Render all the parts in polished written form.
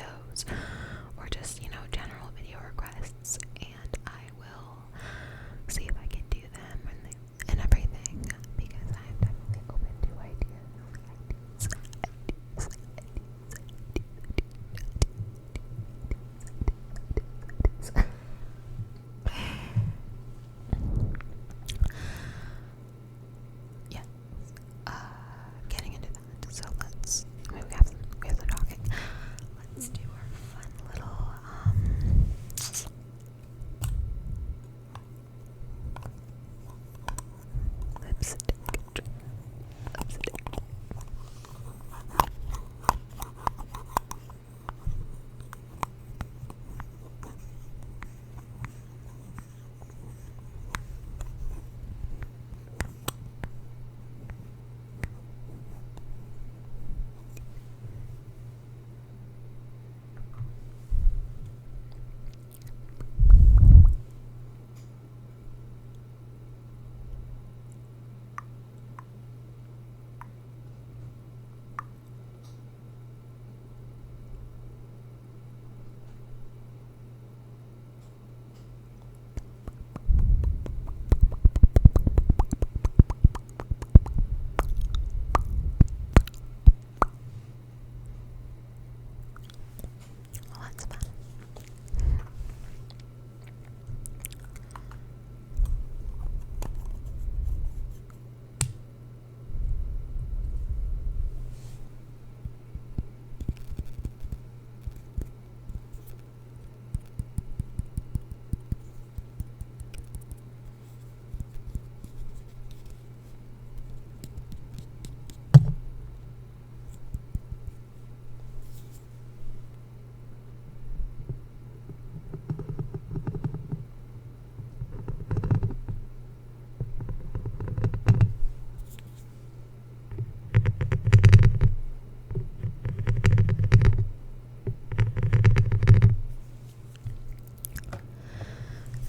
videos or just, general video requests, and I will see if I can do them and everything, because I'm definitely open to ideas. Yes. Getting into that. So we have some talking. Let's do our fun little lipstick. Well, that's fun.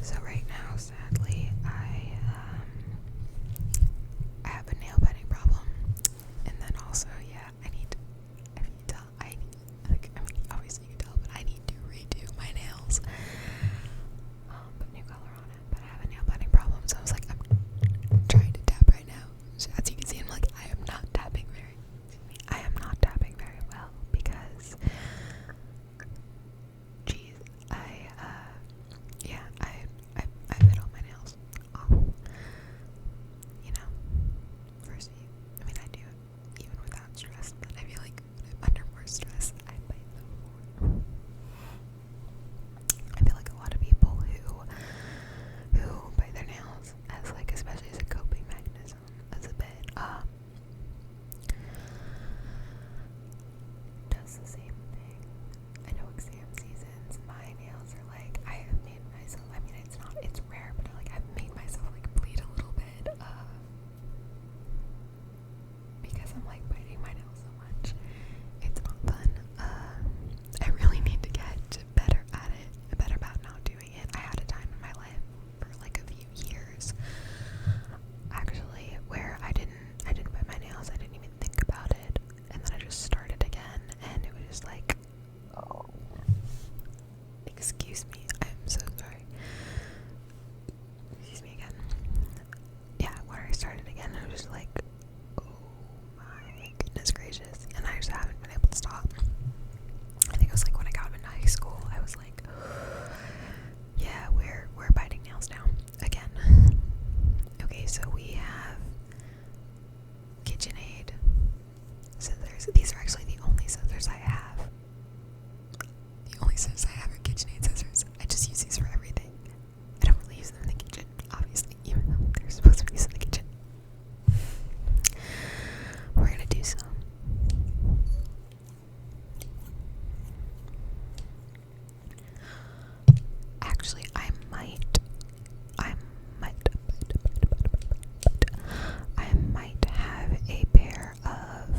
So right now, sadly, I have a nail biting problem, and then also, I need to tell, obviously you can tell, but I need to redo my nails, put new color on it, but I have a nail biting problem, so I was like, I'm trying to tap right now, so as you can see, I am not tapping very well, because, geez, I bit all my nails off. First, I do it even without stress, but I feel like when I'm under more stress, I bite them more. I feel like a lot of people who bite their nails as especially as a coping mechanism, as a bit, does the same thing. I know exam seasons, my nails are I have made myself, it's rare, but I've made myself bleed a little bit, because I'm biting my nails so much. It's not fun. I really need to get better at it, better about not doing it. I had a time in my life for a few years, actually, where I didn't bite my nails. I didn't even think about it, and then I just started again, and it was just oh, excuse me, I'm so sorry. Excuse me again. Yeah, when I started again, I was just oh my goodness gracious, and I just haven't been able to stop. I think it was when I got into high school, I was yeah, we're biting nails now again. Okay, so we have KitchenAid scissors. These are actually the only scissors I have. The only scissors I have are KitchenAid scissors. I just use these for everything. I don't really use them in the kitchen, obviously, even though they're supposed to be used in the kitchen. We're gonna do some. Actually, I might have a pair of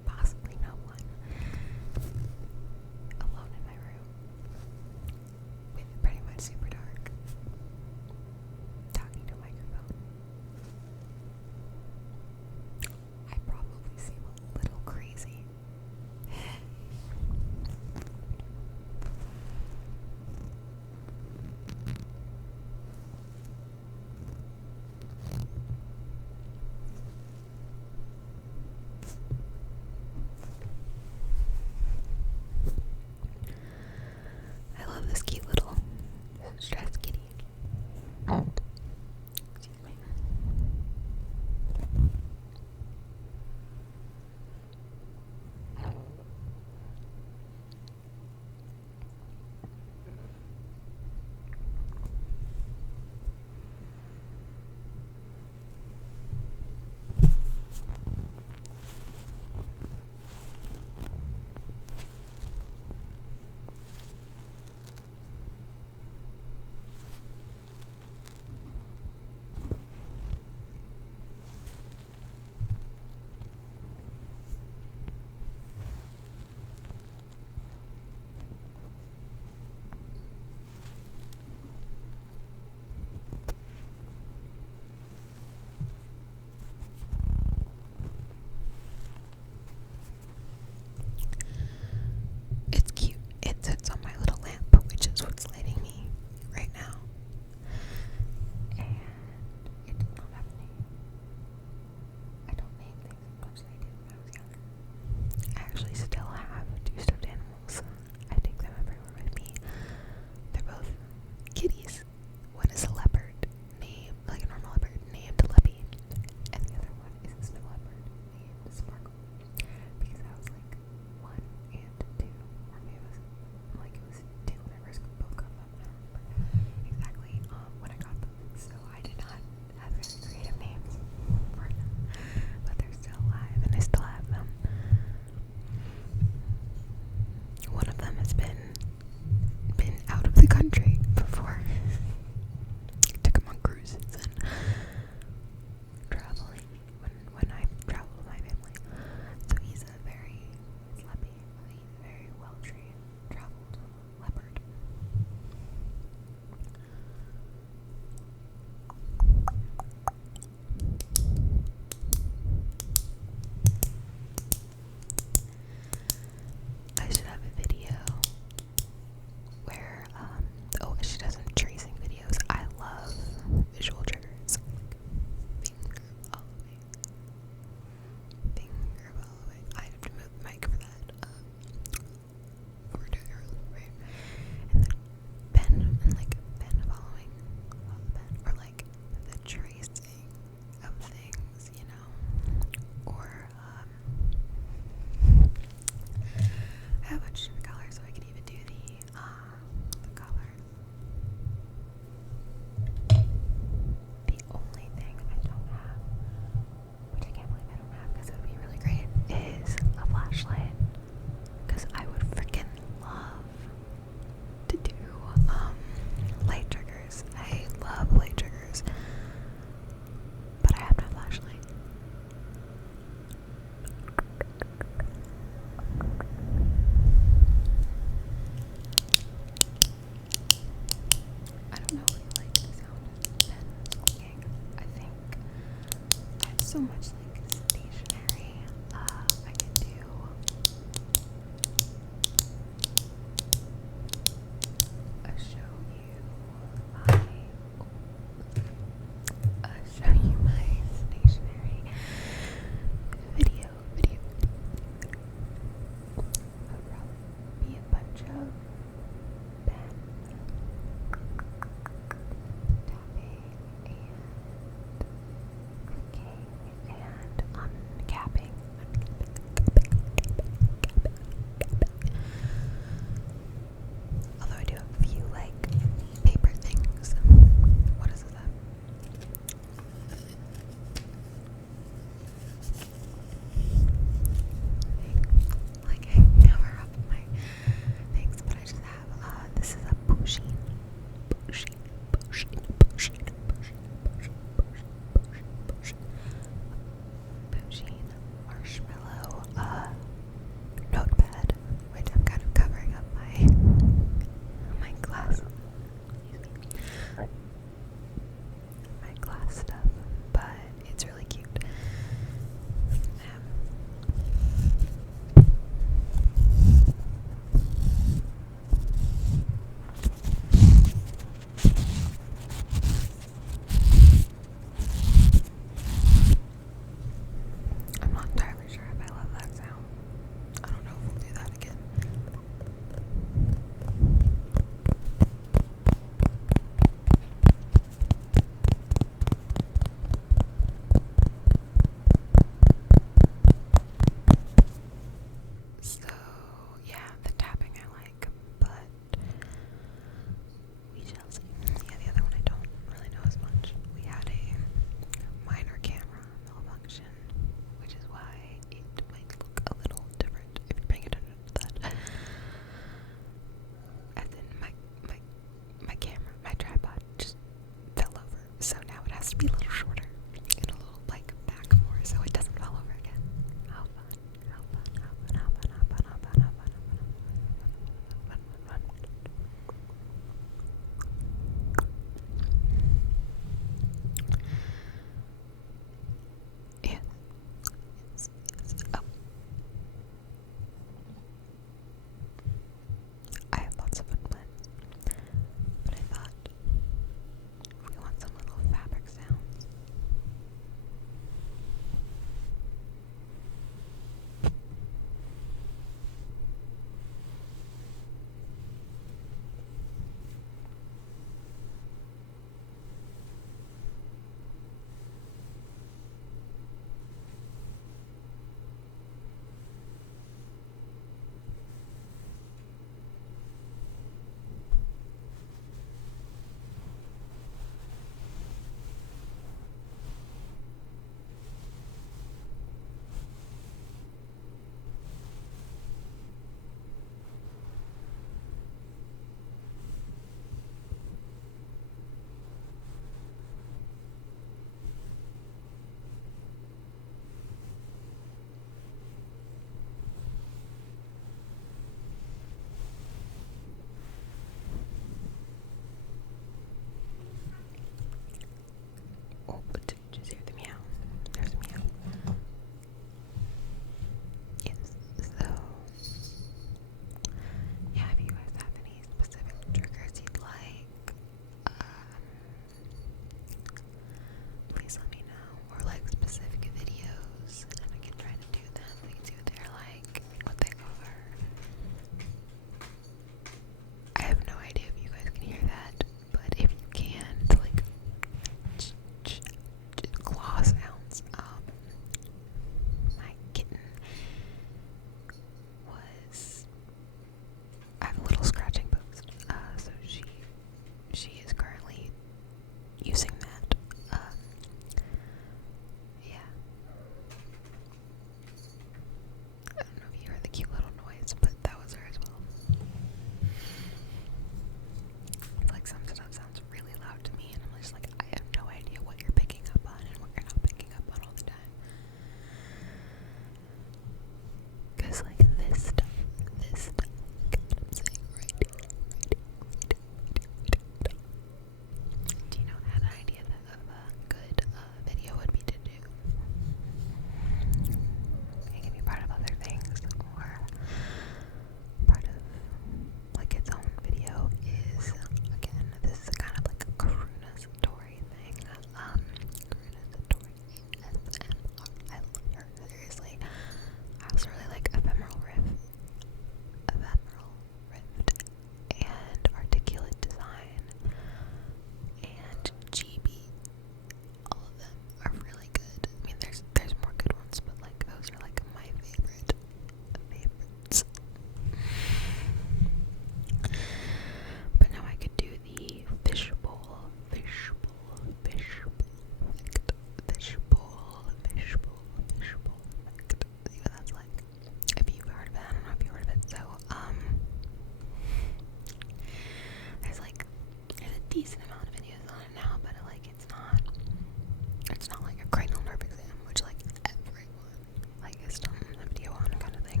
decent amount of videos on it now, but like it's not like a cranial nerve exam, which like everyone like is done a video on kind of thing.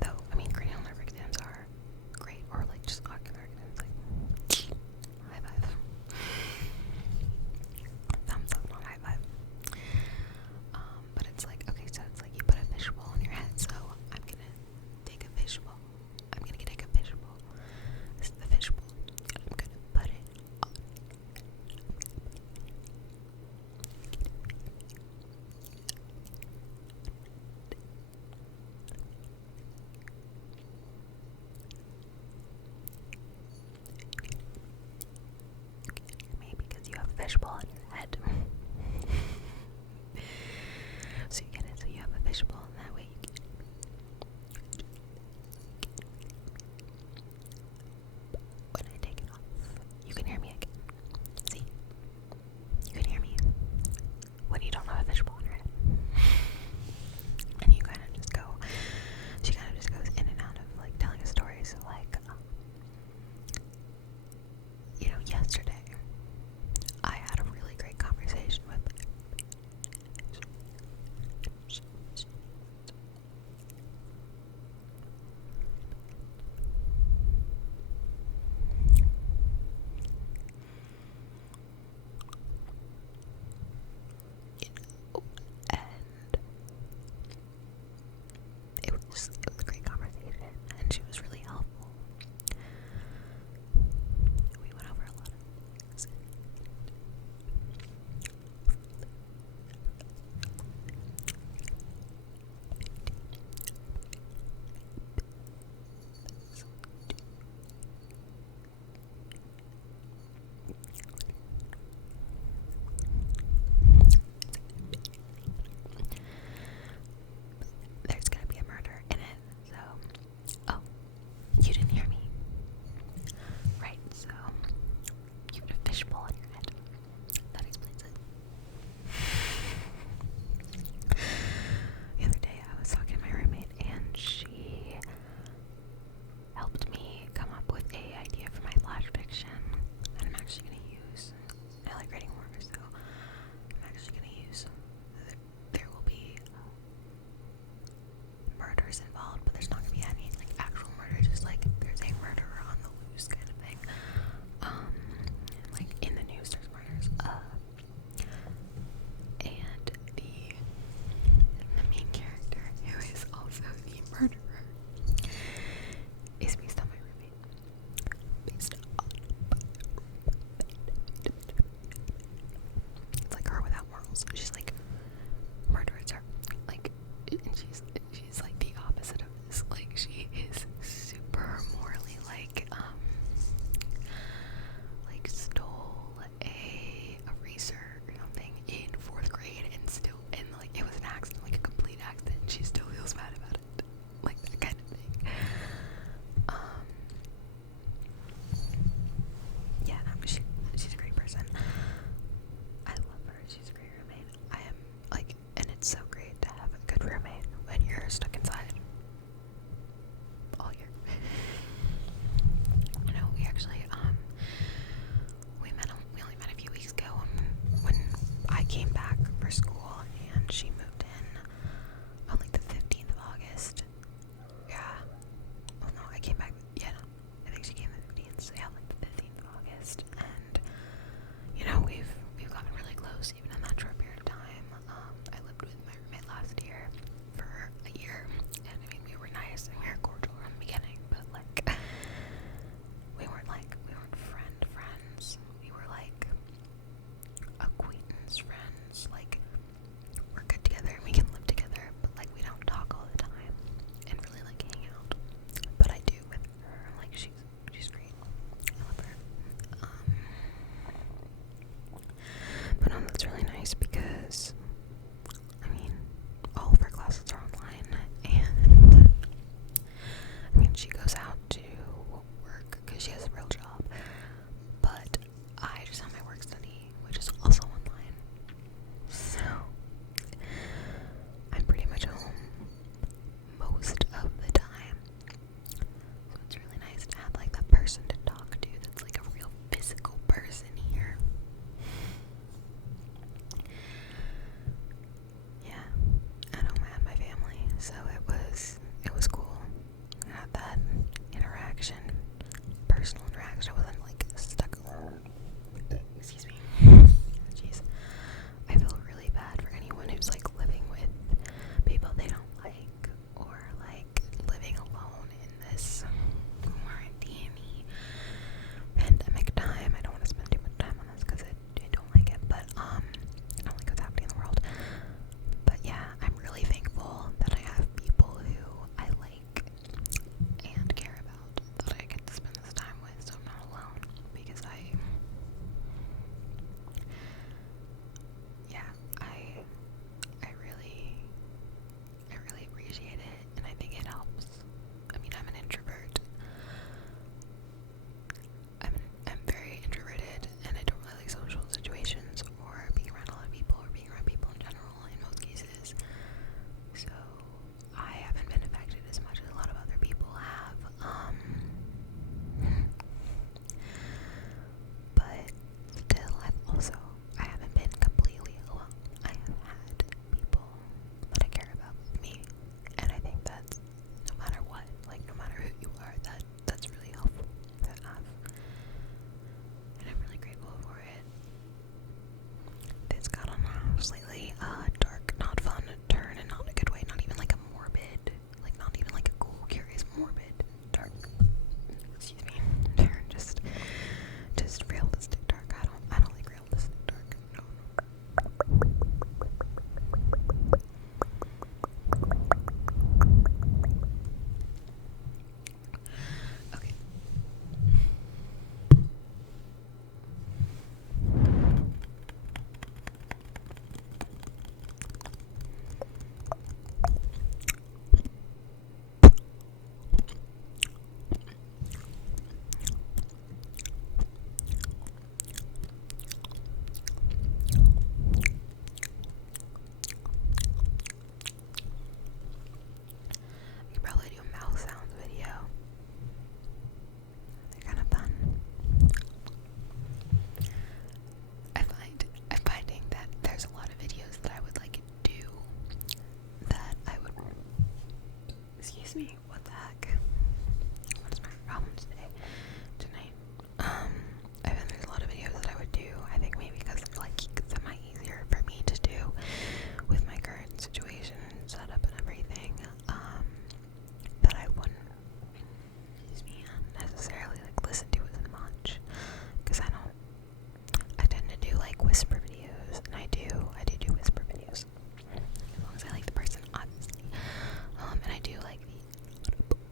Though, I mean, cranial nerve exams are great, or like just ocular exams, like high five. Thumbs up, not high five. But it's like, okay, so it's like you put a fishbowl on your head, so I'm gonna take a fishbowl. I'm gonna take a fishbowl. This is the fishbowl. And I'm gonna put it on. Me because you have a fishbowl on your head. So you get it, so you have a fishbowl, and that way you get it. When I take it off, you can hear me again. See? You can hear me when you don't have a fishbowl on your head. And you kind of just go, she kind of just goes in and out of like telling a story. So like, you know, yesterday I had a really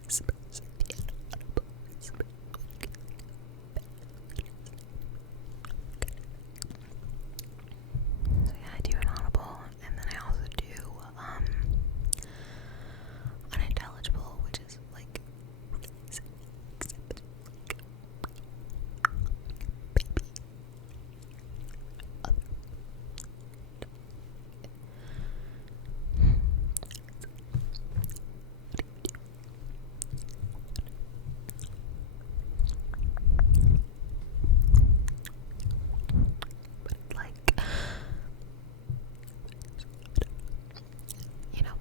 I do inaudible, and then I also do unintelligible, which is like baby. But like, you know,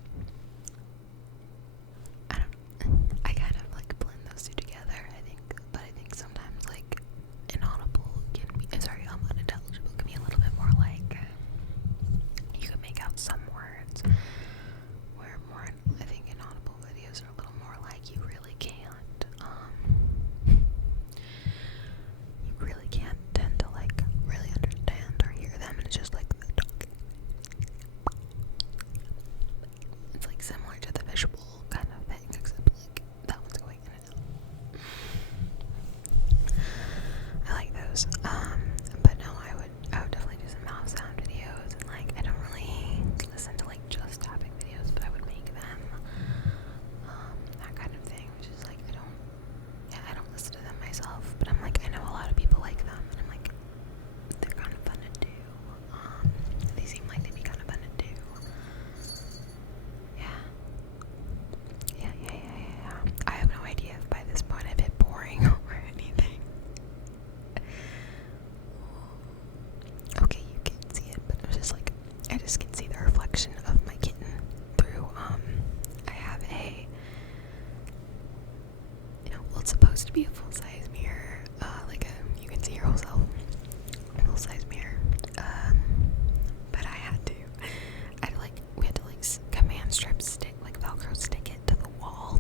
I kind of like blend those two together, I think, but I think sometimes like unintelligible can be a little bit more like, you can make out some words, where more, I think inaudible videos are a little more like you really can't tend to like really understand or hear them, and it's just like the talking. It's like similar to the visual kind of thing, except like that one's going in and out. I like those. But no, I would definitely do some mouth sound videos, and like I don't really listen to like just tapping videos, but I would make them. That kind of thing, which is like I don't listen to them myself, but I'm like, I know a lot of people like them, and I'm like, they're kind of fun to do. They seem like they'd be kind of fun to do. Yeah. I have no idea if by this point I've hit boring or anything. Okay, you can see it, but it's just like, I just can see the reflection of my kitten through, I have a, it's supposed to be a full-size mirror, you can see your whole self, full-size mirror, but we had to command strip stick, like Velcro stick it to the wall,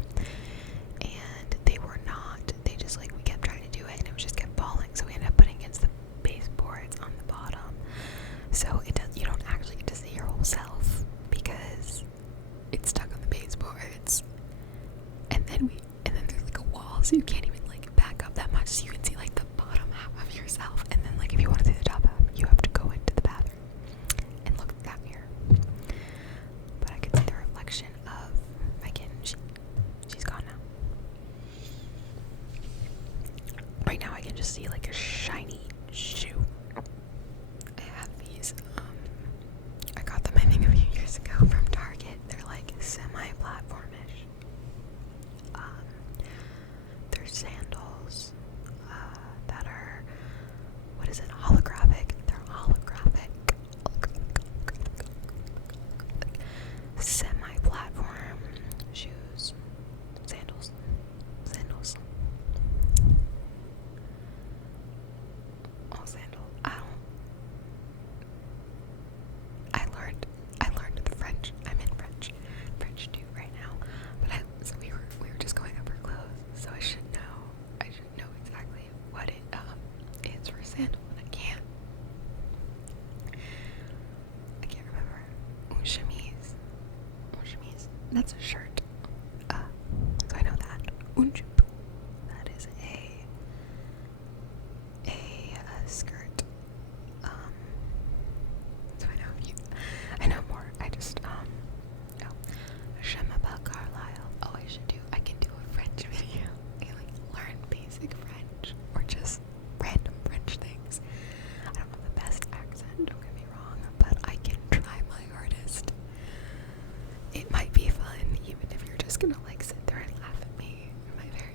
and they just we kept trying to do it, and it just kept falling, so we ended up putting against the baseboards on the bottom, so you don't actually get to see your whole self, because it's stuck on the baseboards, and then there's a wall, so you can't even back up that much, so you can see the bottom half of yourself, and then if you want to see the top half, you have to go into the bathroom and look at that mirror. But I could see the reflection of my kitten. She's gone now. Right now I can just see a shiny shoe. I have these, I got them I think a few years ago from Target. They're semi-platformish. They're sandals that are, what is it, holographic? They're holographic. Semi-platform shoes. Sandals. All sandals. I learned the French. I'm in French 2 right now. But so we were just going over clothes, so I should know exactly what it is for sandal, but I can't remember. Chemise. That's a shirt. So I know that. That is a skirt. So I know more. I just Je m'appelle Carlisle. I can do a French video. I learn basic French or just random French things. I don't have the best accent, don't get me wrong, but I can try my hardest. It might be fun, even if you're just gonna sit there and laugh at me in my very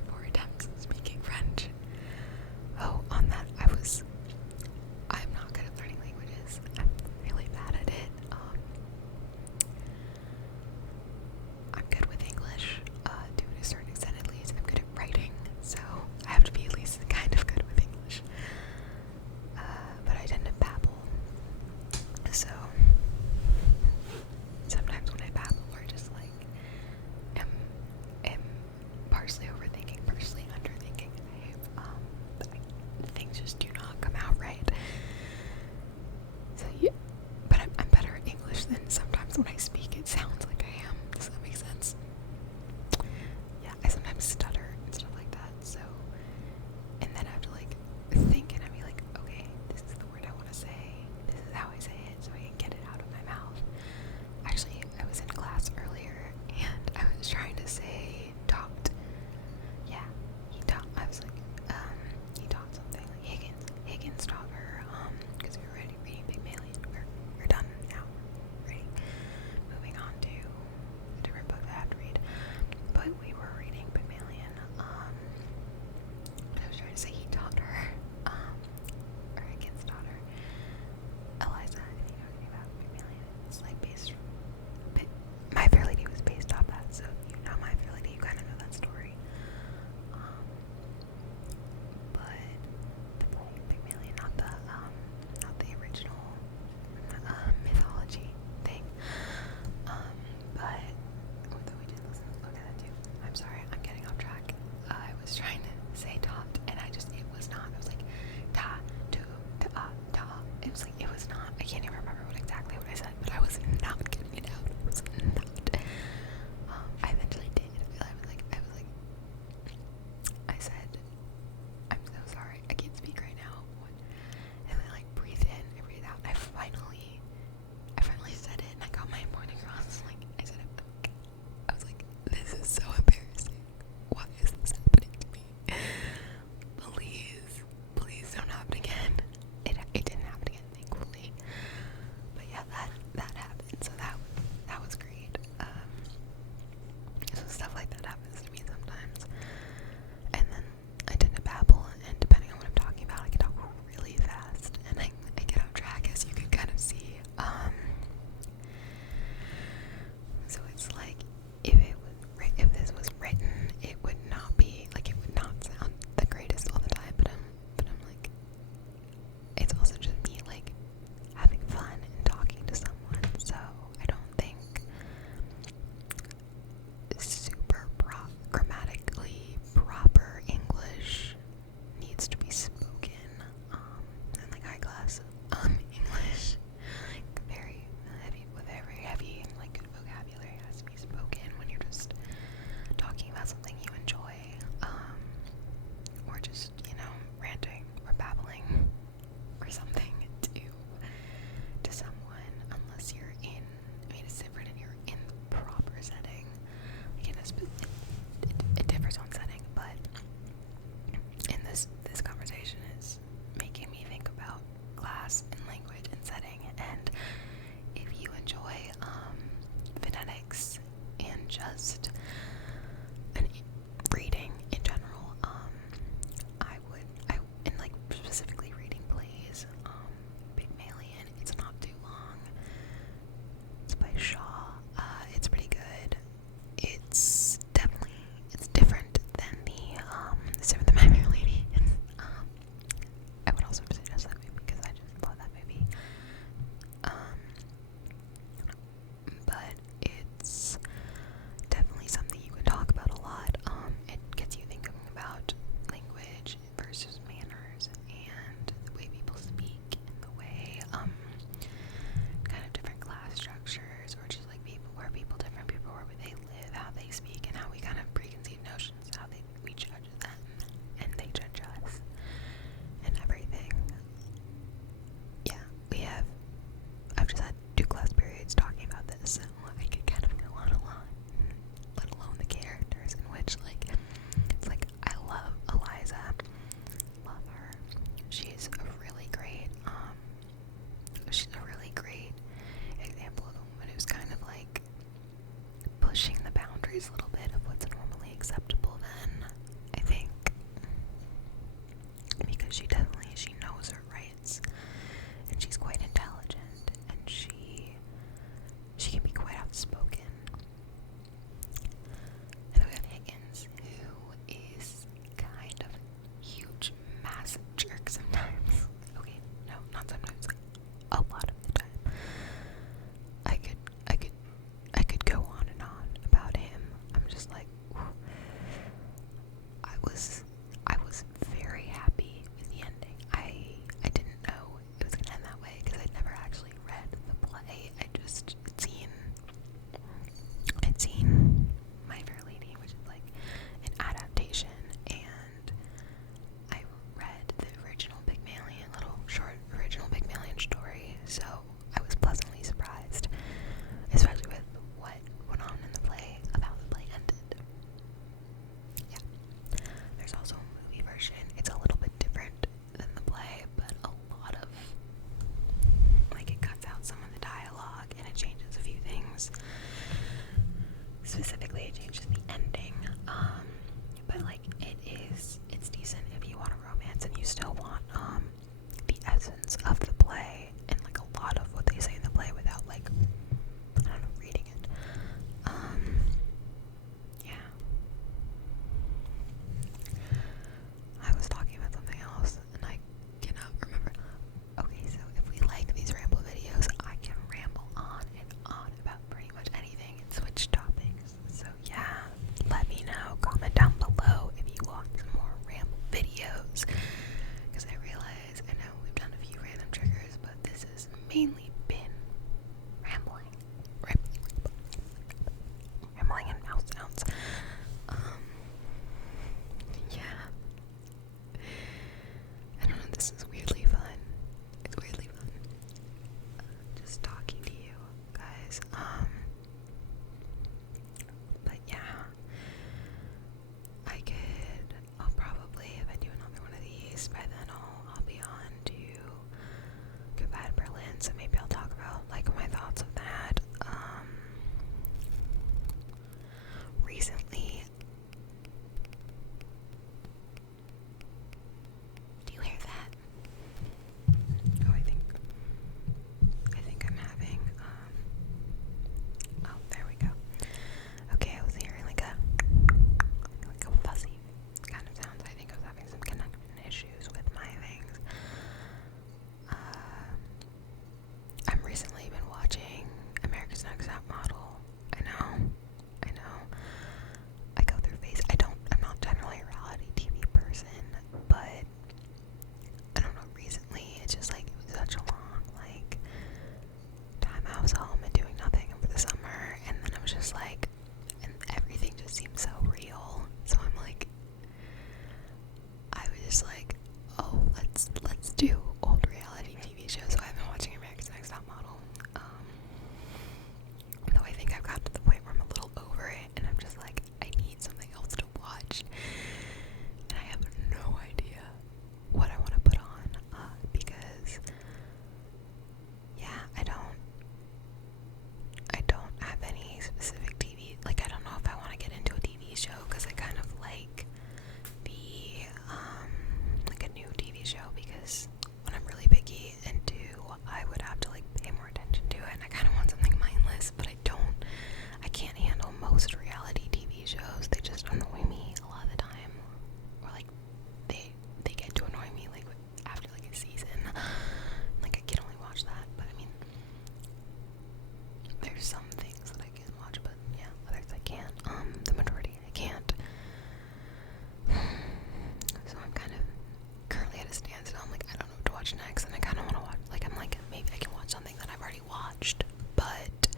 watch next, and I kind of want to watch, like, I'm like, maybe I can watch something that I've already watched, but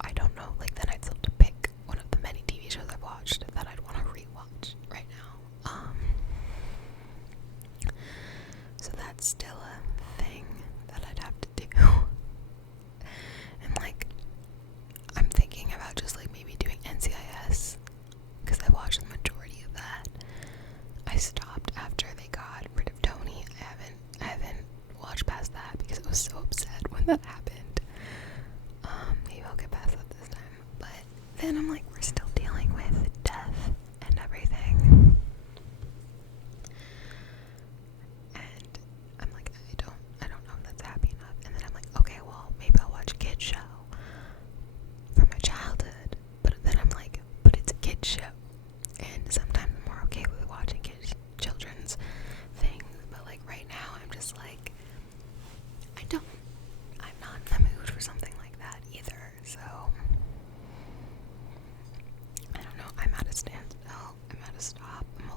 I don't know, like, then I'd still have to pick one of the many TV shows I've watched that I'd want to rewatch right now. So that's still a thing that I'd have to do. And, like, I'm thinking about just, like, maybe doing NCIS, because I watched the majority of that. I stopped after they got rid of Tony. I haven't watched past that because I was so upset when that happened. Maybe I'll get past that this time. But then I'm like, we're still dealing with death and everything. And I'm like, I don't know if that's happy enough. And then I'm like, okay, well, maybe I'll watch a kid's show from my childhood. But then I'm like, but it's a kid's show. And sometimes I'm more okay with watching children's things, but like right now I'm just like, I'm not in the mood for something like that either, so I don't know, I'm at a standstill, I'm at a stop, I'm a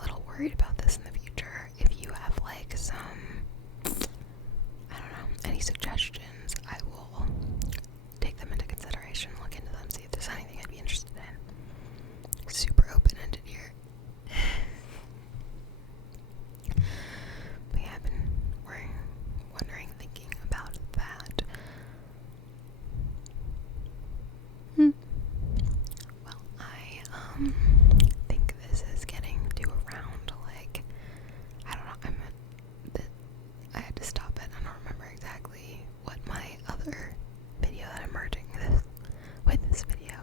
little worried about this in the future. If you have like some, I don't know, any suggestions, I will take them into consideration, look into them, see if there's anything I'd be interested in. Super open-ended here. But yeah, I've been wondering, thinking about that. Well, I think this is getting to around, like, I don't know, I had to stop it. I don't remember exactly what my other video that I'm merging with this video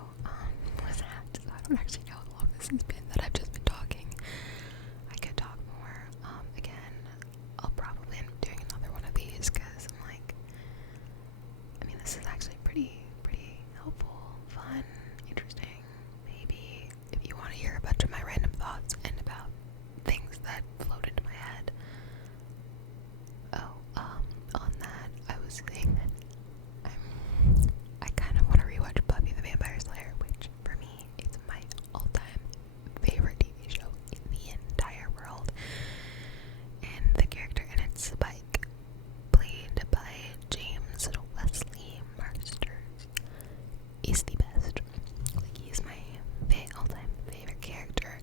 was at, so I don't actually know how long this has been that I've just been talking. I could talk more. Again, I'll probably end up doing another one of these because I'm like, I mean, this is actually pretty helpful, fun, interesting. Maybe if you want to hear a bunch of my random thoughts and about things that float into my head. On that, I was saying that I kind of want to rewatch Buffy the Vampire Slayer, which for me is my all-time favorite TV show in the entire world. And the character in it's Spike, played by James Wesley Marsters, is the best. Like, he's my all-time favorite character,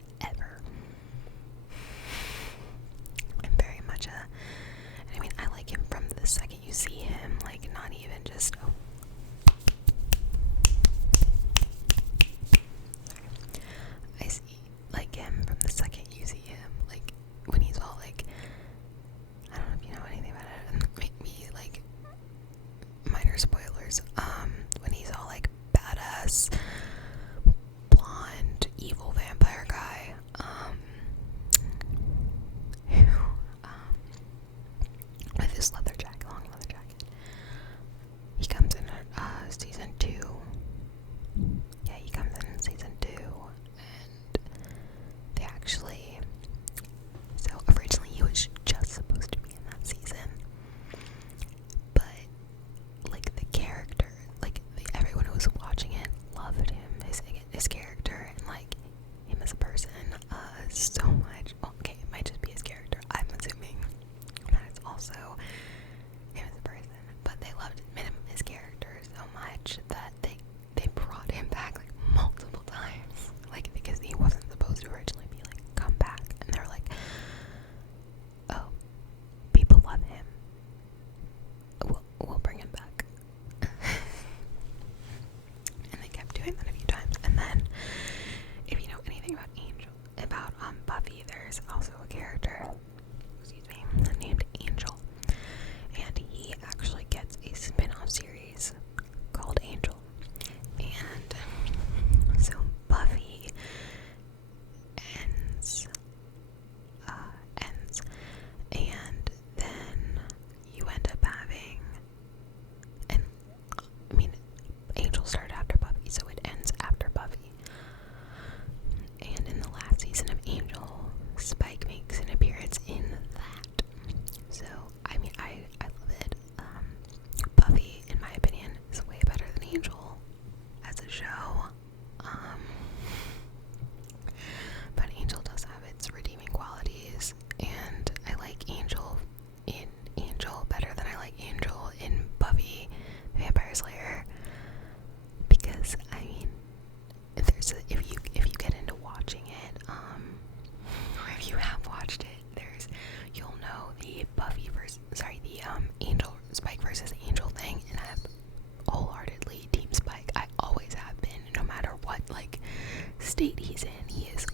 state he's in, he is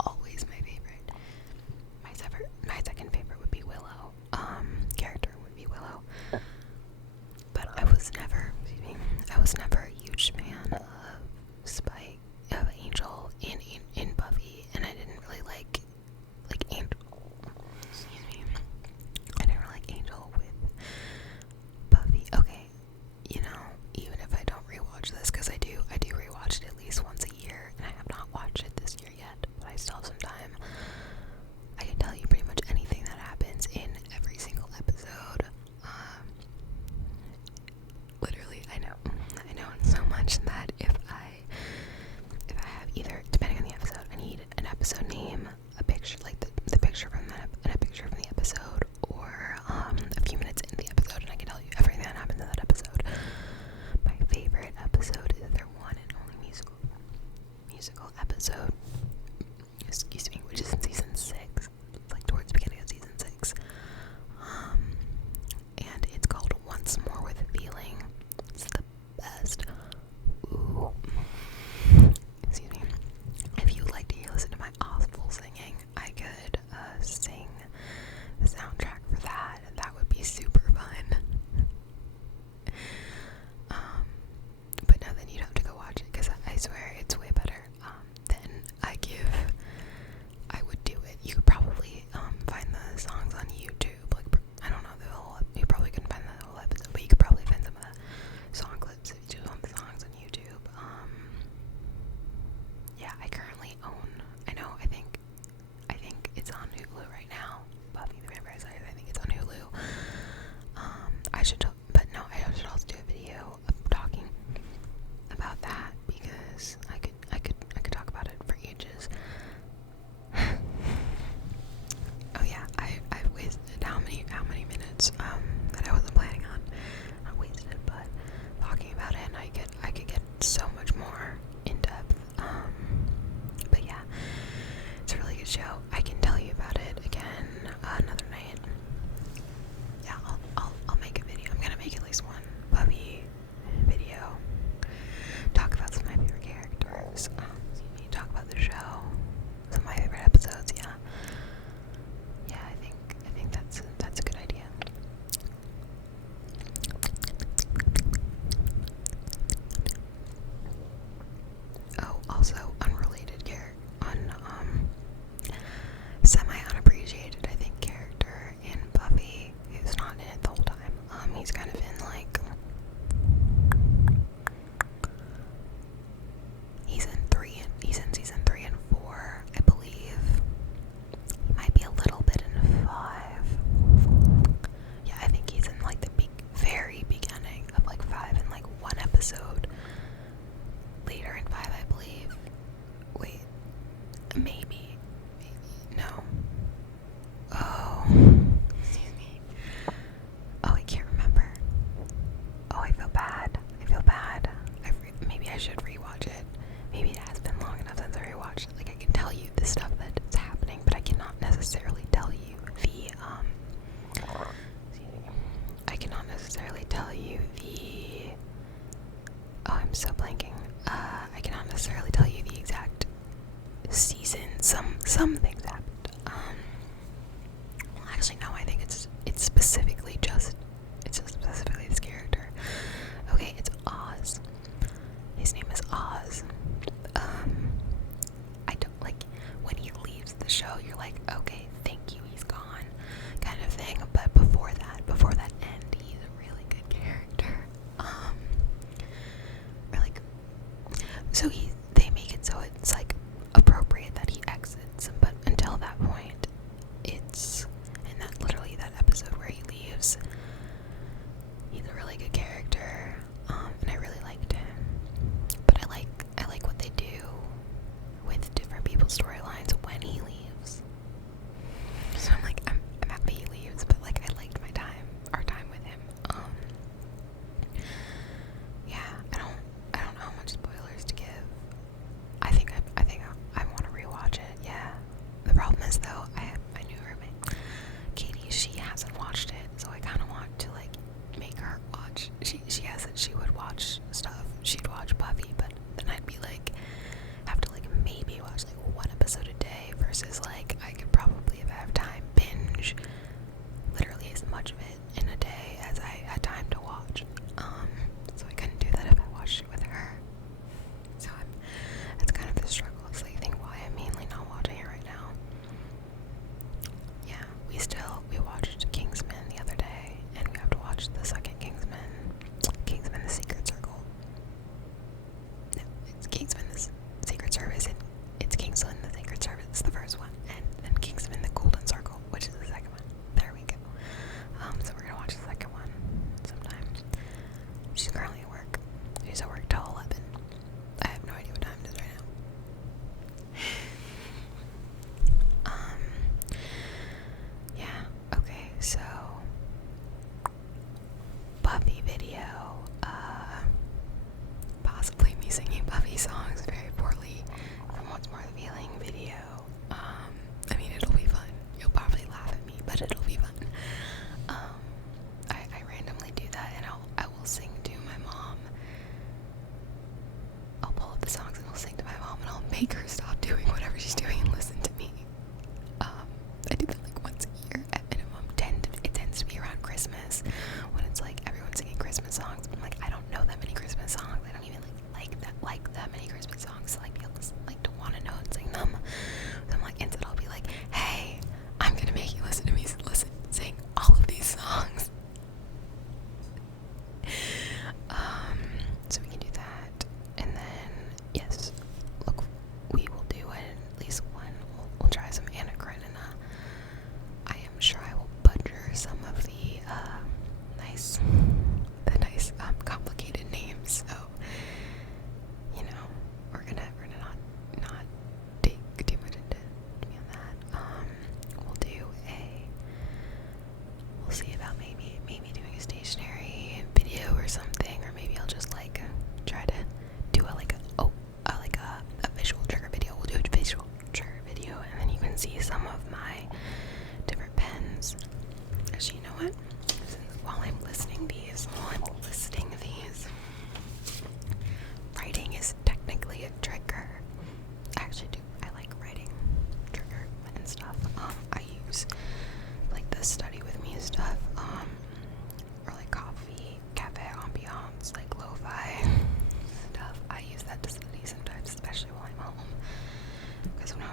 always my favorite. My second favorite would be Willow. Character would be Willow. But I was never a huge fan of Spike, of Angel in Buffy, and I didn't really like Angel. Excuse me. I didn't really like Angel with Buffy. Okay, you know, even if I don't rewatch this, because I do rewatch it at least once a year, and I have not watched it this year yet, but I still have some time. I can tell you pretty much anything that happens in every single episode. Literally, I know so much that if I have either, depending on the episode, I need an episode name, a picture, like the picture from a picture from the episode, or a few minutes in the episode, and I can tell you everything that happens in that episode. My favorite episode is their one and only musical episode, excuse me, which is in season 6. It's like towards the beginning of season 6. And it's called Once More with Feeling. It's the best. Ooh. Excuse me. If you like to listen to my awful singing, I could sing the soundtrack for that, and that would be super fun. But no, then you'd have to go watch it, because I swear it's way better than I would do it. You could probably find the songs on YouTube. Like, I don't know, you probably couldn't find the whole episode, but you could probably find some of the song clips if you do the songs on YouTube. Yeah, I currently own, I think it's on Hulu right now. Buffy the Vampire Slayer, I think it's on Hulu. I should also do a video of talking about that, because I could talk about it for ages. Oh yeah, I've wasted how many minutes that I wasn't planning on. Not wasted, but talking about it, and I could get so much more in depth. But yeah, it's a really good show. I can tell you about it again another night. Yeah, I'll make a video. I'm gonna make at least one Buffy video. Talk about some of my favorite characters. Talk about the show. Some of my favorite episodes. Yeah. Yeah, I think that's a good idea. Oh, also unrelated semi-unappreciated, I think, character in Buffy, who's not in it the whole time. He's kind of in, like, he's in season 3 and 4, I believe. He might be a little bit in 5. Yeah, I think he's in, like, the very beginning of, like, 5, and, like, one episode later in 5, I believe. Wait, maybe, no. Oh, excuse me. Oh, I can't remember. Oh, I feel bad. Maybe I should rewatch it. Maybe it has been long enough since I rewatched it. Like, I can tell you the stuff that's happening, but I cannot necessarily tell you oh, I'm so blanking. I cannot necessarily tell you the exact season. Some things happened. Well, actually, no, I think it's specifically just this character. Okay, it's Oz. His name is Oz. I don't, like, when he leaves the show, you're like, okay, thank you, he's gone, kind of thing. But before that end, he's a really good character. Or like, so they make it so it's like appropriate that he exits, but until that point, it's, and that literally that episode where he leaves, he's a really good character, and I really liked him. But I like what they do with different people's storylines when he leaves. So I'm like, I'm happy he leaves, but like, I liked our time with him. Yeah, I don't know how much spoilers to give. I think I want to rewatch it. Yeah. The problem is though, I knew her roommate, Katie. She hasn't watched it, so I kind of want to like make her watch. She has it. She would watch stuff. She'd watch Buffy, but then I'd be like, have to like maybe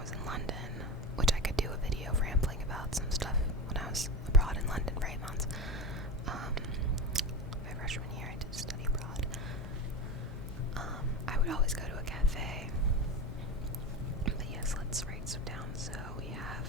I was in London, which I could do a video rambling about some stuff when I was abroad in London for 8 months. My freshman year, I did study abroad. I would always go to a cafe. But yes, let's write some down. So we have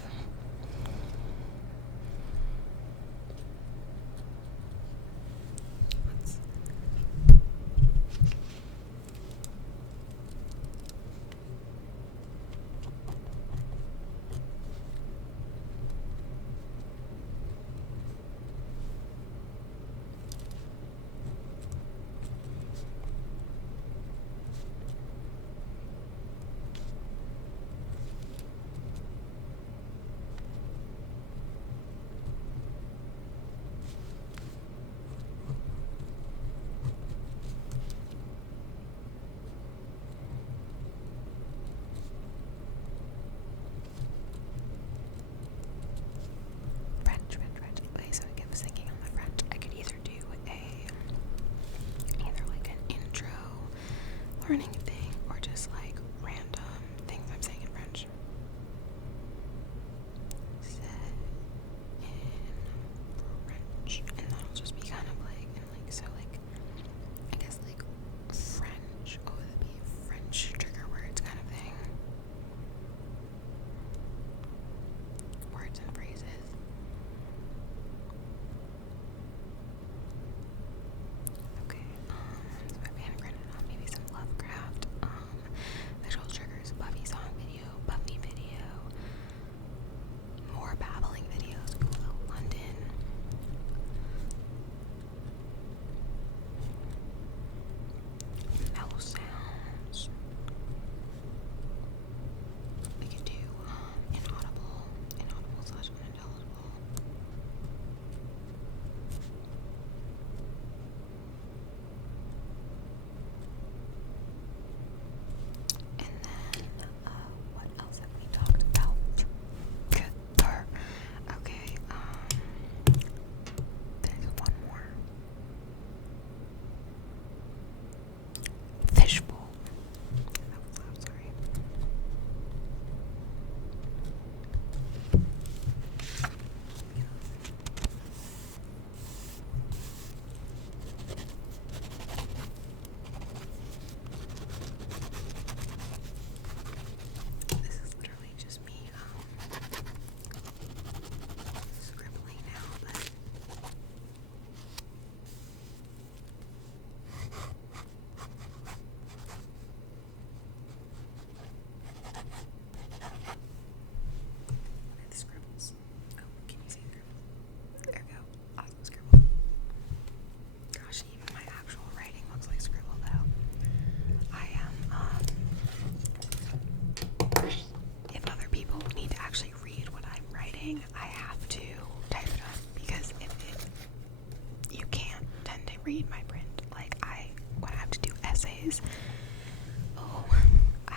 learning thing or just like random things I'm saying in French. Said in French, and that'll just be kind of like, and like, so like, I guess like French, that'd be French trigger words kind of thing. Words and phrases. Okay, so I've been granted on maybe some Lovecraft, visual triggers, Buffy song video, Buffy video, more babbling videos, London, mellow sounds. We could do inaudible slash unintelligible. And then, what else have we talked about? Good. Okay, there's one more. Fishbowl. That was loud, sorry. This is literally just me scribbling now, but the scribbles. Oh, can you see scribbles? There we go. Awesome scribble. Gosh, even my actual writing looks like scribble though. I am, if other people need to actually read what I'm writing, I have to type it up because you can't tend to read my print. Like when I have to do essays, I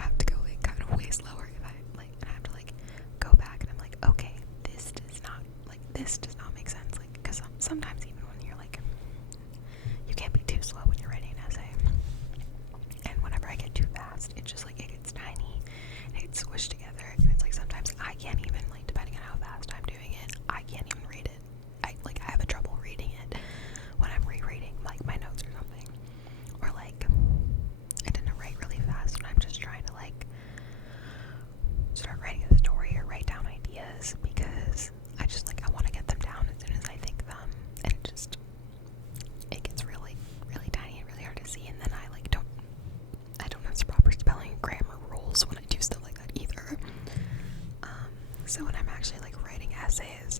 have to go like kind of way slower if I like, and I have to like go back and I'm like, okay, this does not make sense. Like, because sometimes even when you're like, you can't be too slow when you're writing an essay. And whenever I get too fast, it's just like it gets tiny and it gets squished together. And it's like sometimes I can't even, like, depending on how fast I'm doing it, I can't even read it. I have a trouble reading it when I'm rereading like my notes or something. Or like I tend to write really fast when I'm just trying to like start writing a story or write down ideas because I want to get them down as soon as I think them, and it gets really, really tiny and really hard to see, and then I don't have proper spelling and grammar rules when I do stuff like that either. So when I'm actually like writing essays,